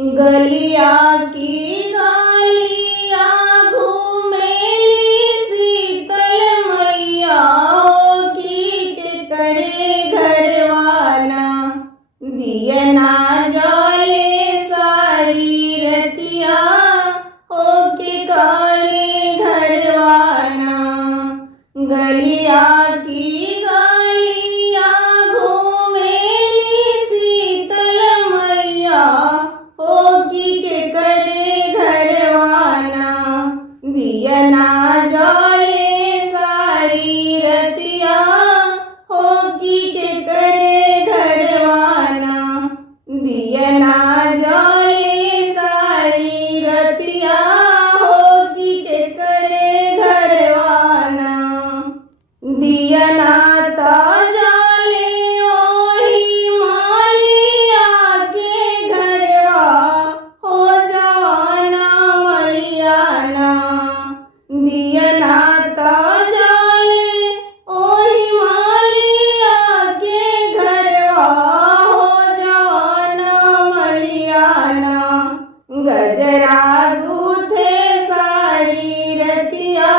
गलिया की गलिया घूमेली शीतल मैया की के करे घरवाना दियना जाले सारी रतिया हो के करे घरवाना गलिया की गलिया घूमेली शीतल मैया होगी के करे घरवाना दियना जाले सारी रतिया होगी के करे घरवाना दियना जाले सारी रतिया होगी के करे घरवाना दियना ता जाले ओही मालिया के घरवा हो जवाना मलियाना दियना ता जाले ओही मालिया के घरवा हो जवाना मलियाना गजरा गूथे सारी रतिया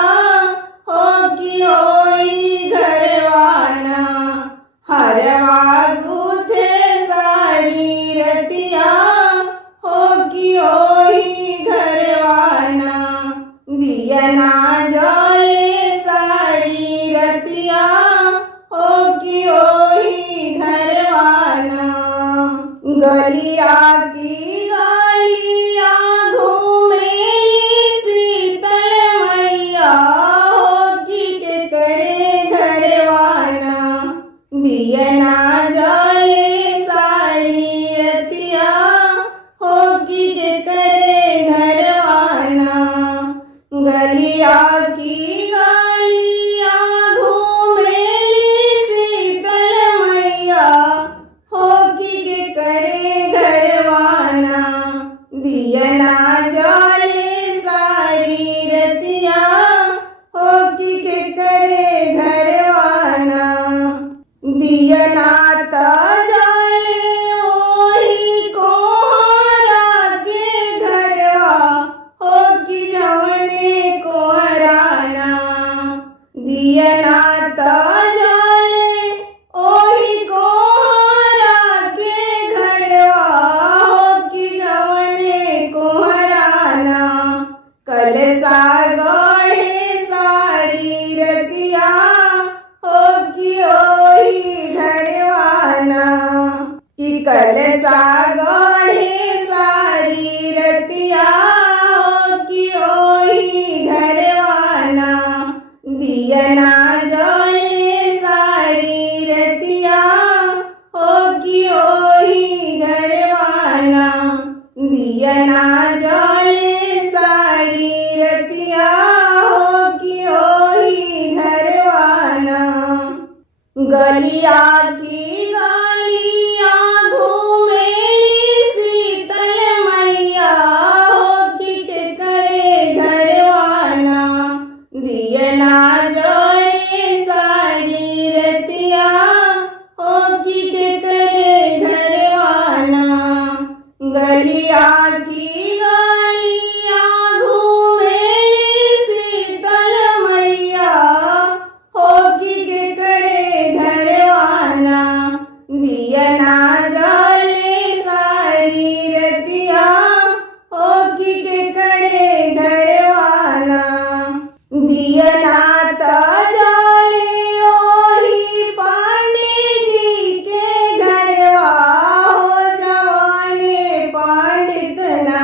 हो की ओई घरवाना हरवा गूथे सारी रतिया हो की ओई घरवाना दियना जाले सारी रतिया हो की ओई घरवाना गलिया की गलिया घूमेली शीतल मैया होगी के करे घरवाना दियना जाले सारी रतिया होगी के करे घरवाना गलिया की गलिया घूमेली शीतल मैया होगी के करे घरवाना दियना जाले सारी रतिया होगी के करे घरवाना दियना ता जाले ओही कोहरा के घरवा होगी जवने कोहराना दियना ता जाले ओही कोहरा के घरवा होगी जवने कोहराना कलसा गढ़े सारी रतिया होगी ओही घरवाना कि कलसा गढ़े सारी रतिया होगी ओही घरवाना दियना जाले सारी रतिया होगी ओही घरवाना दियना जाले सारी रतिया होगी ओही घरवाना गलिया की गलिया घूमेली शीतल मैया होगी के करे घरवाना दियना जाले सारी रतिया होगी के करे घरवाना गलिया की गलिया घूमेली शीतल मैया होगी के करे घरवाना दियना जाले सारी रतिया होगी के करे घरवाना दियना ता जाले ओही पांडे जी के घरवा हो जवाने पंडितना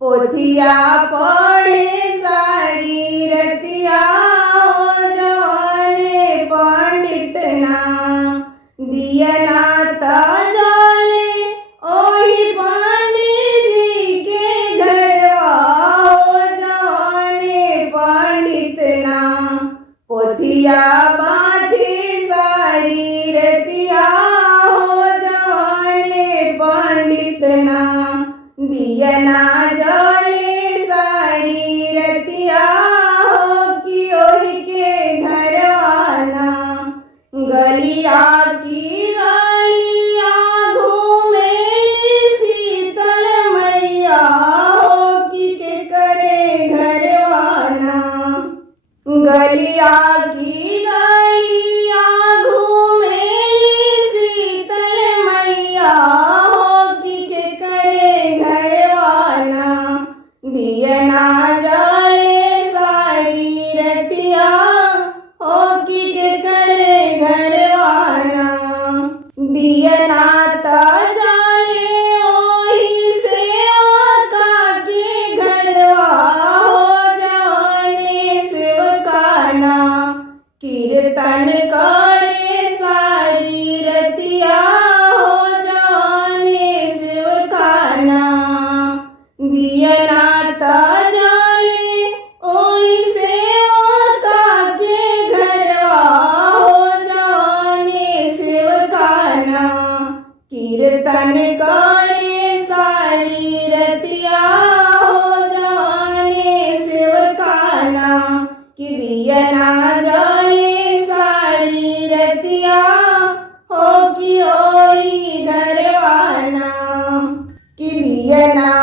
पोथिया पढ़े सारी रतिया हो जवाने पंडितना दियना ता जाले ओही पांडे जी के घरवा हो जवाने पंडितना पोथिया बाँचे सारी रतिया हो जवाने पंडितना दियना जाले सारी रतिया हो की ओही के घरवाना गलिया की गलिया घूमेली शीतल दियना